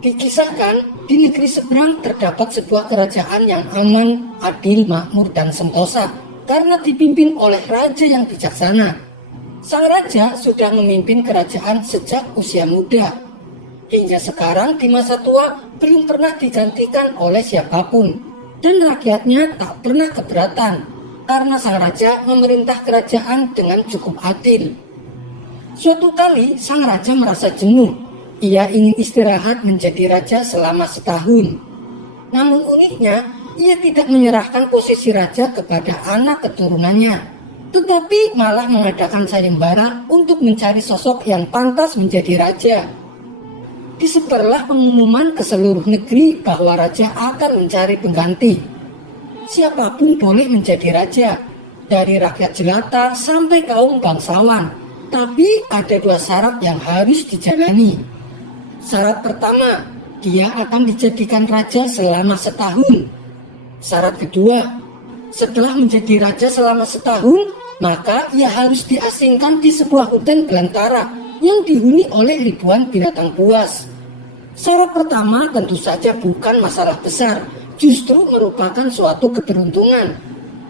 Dikisahkan, di negeri seberang terdapat sebuah kerajaan yang aman, adil, makmur, dan sentosa karena dipimpin oleh raja yang bijaksana. Sang raja sudah memimpin kerajaan sejak usia muda. Hingga sekarang di masa tua belum pernah digantikan oleh siapapun. Dan rakyatnya tak pernah keberatan karena sang raja memerintah kerajaan dengan cukup adil. Suatu kali sang raja merasa jenuh. Ia ingin istirahat menjadi raja selama setahun. Namun uniknya, ia tidak menyerahkan posisi raja kepada anak keturunannya, tetapi malah mengadakan sayembara untuk mencari sosok yang pantas menjadi raja. Disebarlah pengumuman ke seluruh negeri bahwa raja akan mencari pengganti. Siapapun boleh menjadi raja, dari rakyat jelata sampai kaum bangsawan. Tapi ada dua syarat yang harus dijalani. Syarat pertama, dia akan dijadikan raja selama setahun. Syarat kedua, setelah menjadi raja selama setahun, maka ia harus diasingkan di sebuah hutan belantara yang dihuni oleh ribuan binatang buas. Syarat pertama tentu saja bukan masalah besar, justru merupakan suatu keberuntungan.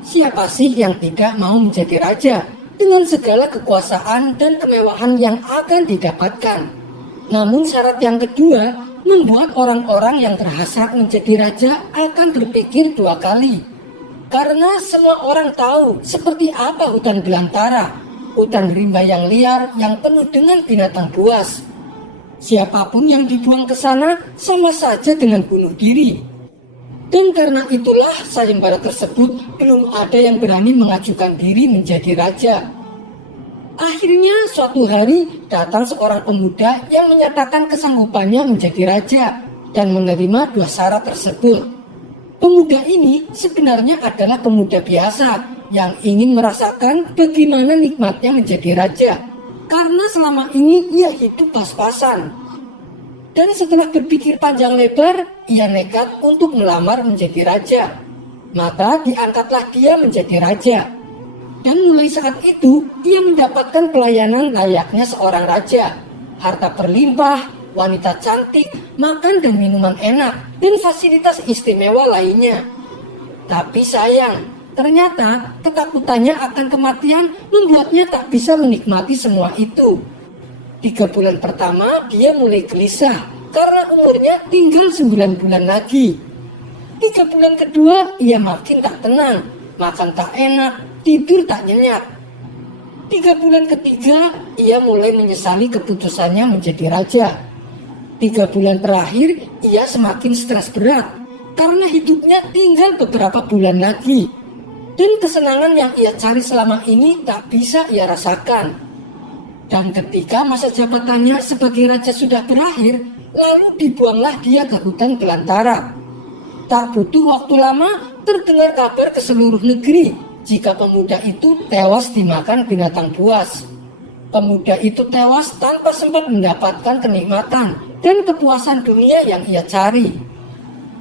Siapa sih yang tidak mau menjadi raja dengan segala kekuasaan dan kemewahan yang akan didapatkan? Namun syarat yang kedua membuat orang-orang yang berhasrat menjadi raja akan berpikir dua kali. Karena semua orang tahu seperti apa hutan belantara, hutan rimba yang liar yang penuh dengan binatang buas. Siapapun yang dibuang ke sana sama saja dengan bunuh diri. Dan karena itulah sayembara tersebut belum ada yang berani mengajukan diri menjadi raja. Akhirnya suatu hari datang seorang pemuda yang menyatakan kesanggupannya menjadi raja dan menerima dua syarat tersebut. Pemuda ini sebenarnya adalah pemuda biasa yang ingin merasakan bagaimana nikmatnya menjadi raja. Karena selama ini ia hidup pas-pasan. Dan setelah berpikir panjang lebar, ia nekat untuk melamar menjadi raja. Maka diangkatlah dia menjadi raja. Dan mulai saat itu, ia mendapatkan pelayanan layaknya seorang raja. Harta berlimpah, wanita cantik, makan dan minuman enak, dan fasilitas istimewa lainnya. Tapi sayang, ternyata ketakutannya akan kematian membuatnya tak bisa menikmati semua itu. 3 bulan pertama, dia mulai gelisah, karena umurnya tinggal 9 bulan lagi. 3 bulan kedua, ia makin tak tenang, makan tak enak, tidur tak nyenyak. 3 bulan ketiga, ia mulai menyesali keputusannya menjadi raja. 3 bulan terakhir, ia semakin stres berat karena hidupnya tinggal beberapa bulan lagi. Dan kesenangan yang ia cari selama ini tak bisa ia rasakan. Dan ketika masa jabatannya sebagai raja sudah berakhir, lalu dibuanglah dia ke hutan belantara. Tak butuh waktu lama, terdengar kabar ke seluruh negeri jika pemuda itu tewas dimakan binatang buas. Pemuda itu tewas tanpa sempat mendapatkan kenikmatan dan kepuasan dunia yang ia cari.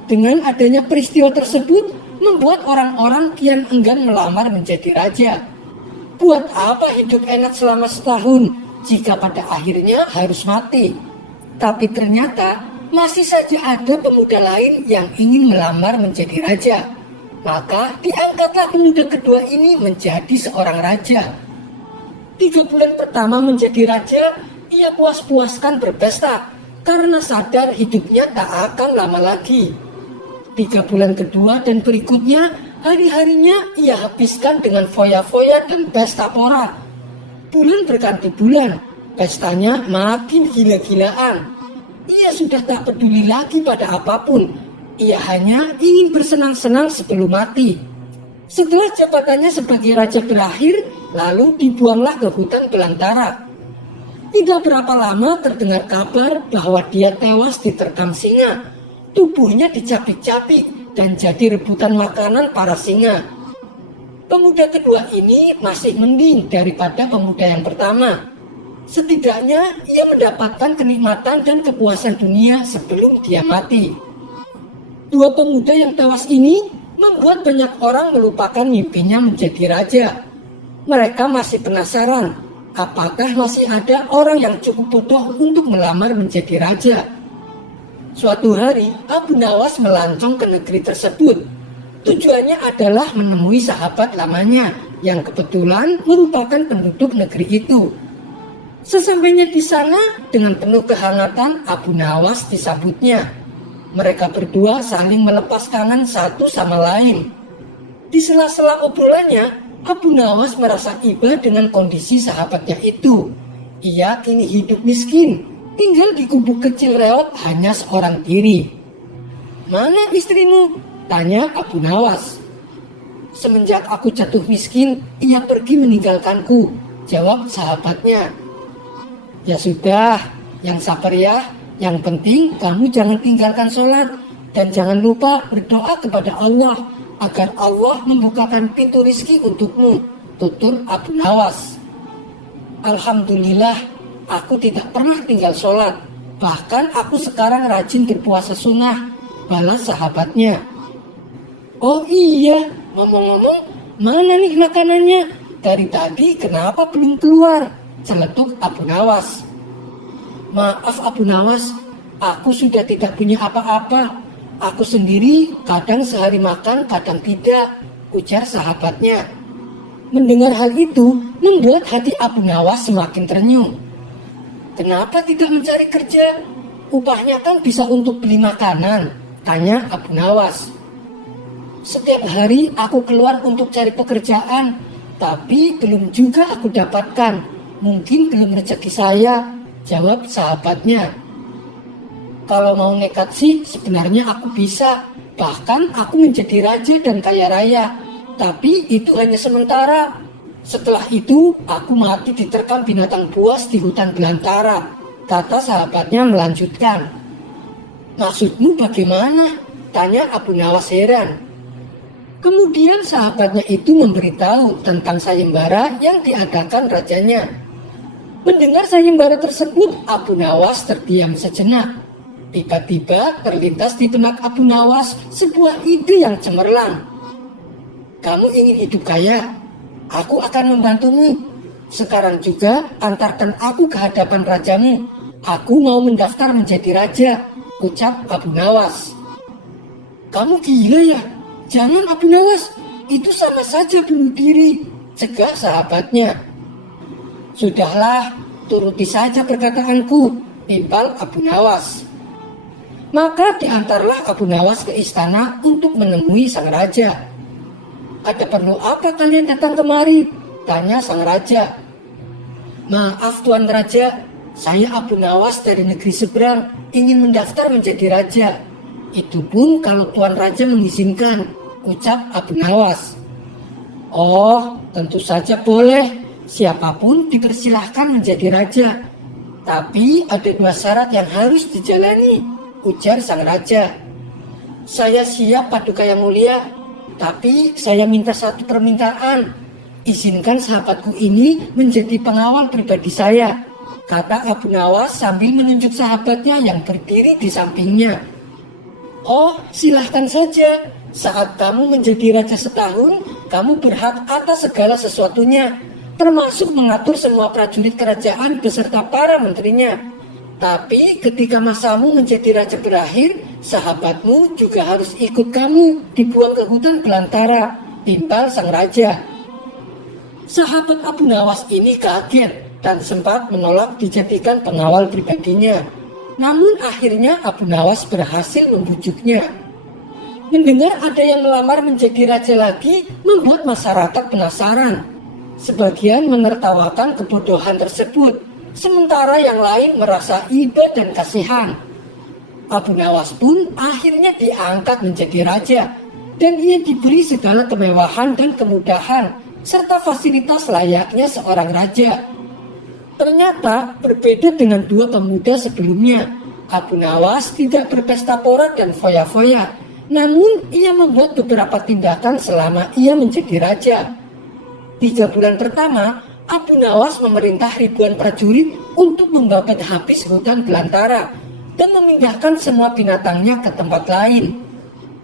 Dengan adanya peristiwa tersebut, membuat orang-orang kian enggan melamar menjadi raja. Buat apa hidup enak selama setahun jika pada akhirnya harus mati? Tapi ternyata masih saja ada pemuda lain yang ingin melamar menjadi raja. Maka diangkatlah pemuda kedua ini menjadi seorang raja. 3 bulan pertama menjadi raja, ia puas-puaskan berpesta karena sadar hidupnya tak akan lama lagi. 3 bulan kedua dan berikutnya, hari-harinya ia habiskan dengan foya-foya dan pesta pora. Bulan berganti bulan, pestanya makin gila-gilaan. Ia sudah tak peduli lagi pada apapun. Ia hanya ingin bersenang-senang sebelum mati. Setelah jabatannya sebagai raja berakhir, lalu dibuanglah ke hutan belantara. Tidak berapa lama terdengar kabar bahwa dia tewas diterkam singa. Tubuhnya dicapik-capik dan jadi rebutan makanan para singa. Pemuda kedua ini masih mending daripada pemuda yang pertama. Setidaknya ia mendapatkan kenikmatan dan kepuasan dunia sebelum dia mati. 2 pemuda yang tewas ini membuat banyak orang melupakan mimpinya menjadi raja. Mereka masih penasaran, apakah masih ada orang yang cukup bodoh untuk melamar menjadi raja. Suatu hari, Abu Nawas melancong ke negeri tersebut. Tujuannya adalah menemui sahabat lamanya yang kebetulan merupakan penduduk negeri itu. Sesampainya di sana, dengan penuh kehangatan Abu Nawas disambutnya. Mereka berdua saling melepas tangan satu sama lain. Di sela-sela obrolannya, Abu Nawas merasa iba dengan kondisi sahabatnya itu. Ia kini hidup miskin, tinggal di gubuk kecil reot hanya seorang diri. "Mana istrimu?" tanya Abu Nawas. "Semenjak aku jatuh miskin, ia pergi meninggalkanku," jawab sahabatnya. "Ya sudah, yang sabar ya. Yang penting kamu jangan tinggalkan sholat dan jangan lupa berdoa kepada Allah agar Allah membukakan pintu rizki untukmu," tutur Abu Nawas. "Alhamdulillah, aku tidak pernah tinggal sholat. Bahkan aku sekarang rajin berpuasa sunnah," balas sahabatnya. "Oh iya, ngomong-ngomong, mana nih makanannya? Dari tadi kenapa belum keluar?" celetuk Abu Nawas. "Maaf Abu Nawas, aku sudah tidak punya apa-apa. Aku sendiri kadang sehari makan, kadang tidak," ujar sahabatnya. Mendengar hal itu, membuat hati Abu Nawas semakin terenyuh. "Kenapa tidak mencari kerja? Upahnya kan bisa untuk beli makanan," tanya Abu Nawas. "Setiap hari aku keluar untuk cari pekerjaan, tapi belum juga aku dapatkan. Mungkin belum rezeki saya," jawab sahabatnya. "Kalau mau nekat sih sebenarnya aku bisa. Bahkan aku menjadi raja dan kaya raya. Tapi itu hanya sementara. Setelah itu aku mati diterkam binatang buas di hutan belantara," kata sahabatnya melanjutkan. "Maksudmu bagaimana?" tanya Abu Nawas heran. Kemudian sahabatnya itu memberitahu tentang sayembara yang diadakan rajanya. Mendengar sayembara tersebut, Abu Nawas terdiam sejenak. Tiba-tiba terlintas di benak Abu Nawas sebuah ide yang cemerlang. "Kamu ingin hidup kaya? Aku akan membantumu. Sekarang juga antarkan aku ke hadapan rajamu. Aku mau mendaftar menjadi raja," ucap Abu Nawas. "Kamu gila ya? Jangan Abu Nawas, itu sama saja bunuh diri," cegah sahabatnya. "Sudahlah, turuti saja perkataanku," timpal Abu Nawas. Maka diantarlah Abu Nawas ke istana untuk menemui sang raja. "Ada perlu apa kalian datang kemari?" tanya sang raja. "Maaf Tuan Raja, saya Abu Nawas dari negeri seberang ingin mendaftar menjadi raja. Itu pun kalau Tuan Raja mengizinkan," ucap Abu Nawas. "Oh, tentu saja boleh. Siapapun dipersilahkan menjadi raja. Tapi ada 2 syarat yang harus dijalani," ujar sang raja. "Saya siap Paduka Yang Mulia, tapi saya minta satu permintaan. Izinkan sahabatku ini menjadi pengawal pribadi saya," kata Abu Nawas sambil menunjuk sahabatnya yang berdiri di sampingnya. "Oh, silahkan saja. Saat kamu menjadi raja setahun, kamu berhak atas segala sesuatunya, termasuk mengatur semua prajurit kerajaan beserta para menterinya. Tapi ketika masamu menjadi raja berakhir, sahabatmu juga harus ikut kamu dibuang ke hutan belantara," timpal sang raja. Sahabat Abu Nawas ini kaget dan sempat menolak dijadikan pengawal pribadinya. Namun akhirnya Abu Nawas berhasil membujuknya. Mendengar ada yang melamar menjadi raja lagi membuat masyarakat penasaran. Sebagian menertawakan kebodohan tersebut, sementara yang lain merasa iba dan kasihan. Abu Nawas pun akhirnya diangkat menjadi raja, dan ia diberi segala kemewahan dan kemudahan, serta fasilitas layaknya seorang raja. Ternyata berbeda dengan 2 pemuda sebelumnya. Abu Nawas tidak berpesta pora dan foya-foya, namun ia membuat beberapa tindakan selama ia menjadi raja. 3 bulan pertama, Abu Nawas memerintah ribuan prajurit untuk membabat habis hutan belantara dan memindahkan semua binatangnya ke tempat lain.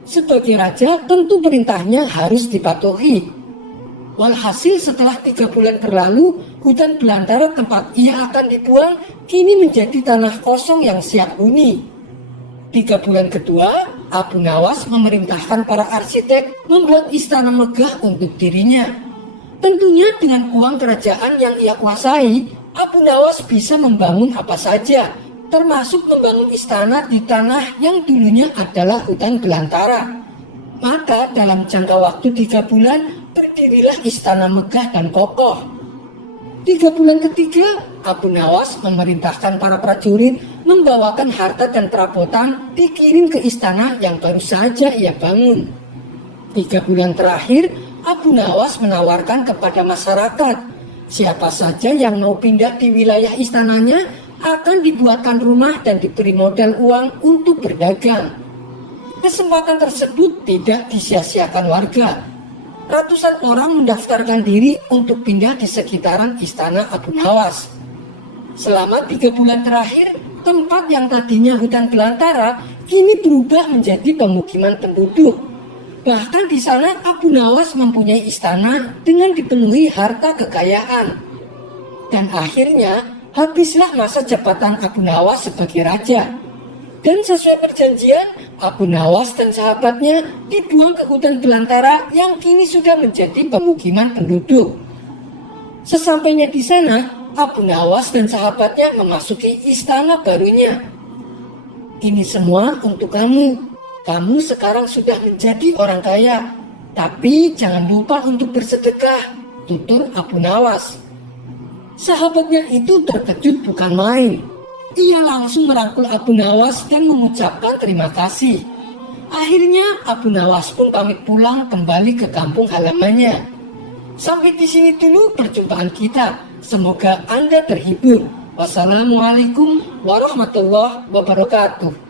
Sebagai raja, tentu perintahnya harus dipatuhi. Walhasil setelah 3 bulan berlalu, hutan belantara tempat ia akan dibuang kini menjadi tanah kosong yang siap huni. 3 bulan kedua, Abu Nawas memerintahkan para arsitek membuat istana megah untuk dirinya. Tentunya dengan uang kerajaan yang ia kuasai, Abu Nawas bisa membangun apa saja, termasuk membangun istana di tanah yang dulunya adalah hutan belantara. Maka dalam jangka waktu 3 bulan, berdirilah istana megah dan kokoh. 3 bulan ketiga, Abu Nawas memerintahkan para prajurit membawakan harta dan perabotan dikirim ke istana yang baru saja ia bangun. 3 bulan terakhir, Abu Nawas menawarkan kepada masyarakat, siapa saja yang mau pindah di wilayah istananya akan dibuatkan rumah dan diberi modal uang untuk berdagang. Kesempatan tersebut tidak disia-siakan warga. Ratusan orang mendaftarkan diri untuk pindah di sekitaran istana Abu Nawas. Selama 3 bulan terakhir, tempat yang tadinya hutan belantara kini berubah menjadi pemukiman penduduk. Bahkan di sana Abu Nawas mempunyai istana dengan dipenuhi harta kekayaan. Dan akhirnya habislah masa jabatan Abu Nawas sebagai raja. Dan sesuai perjanjian, Abu Nawas dan sahabatnya dibuang ke hutan belantara yang kini sudah menjadi pemukiman penduduk. Sesampainya di sana, Abu Nawas dan sahabatnya memasuki istana barunya. Ini semua untuk kamu. Kamu sekarang sudah menjadi orang kaya. Tapi jangan lupa untuk bersedekah, tutur Abu Nawas. Sahabatnya itu terkejut bukan main. Ia langsung merangkul Abu Nawas dan mengucapkan terima kasih. Akhirnya Abu Nawas pun pamit pulang kembali ke kampung halamannya. Sampai di sini dulu perjumpaan kita. Semoga Anda terhibur. Wassalamualaikum warahmatullahi wabarakatuh.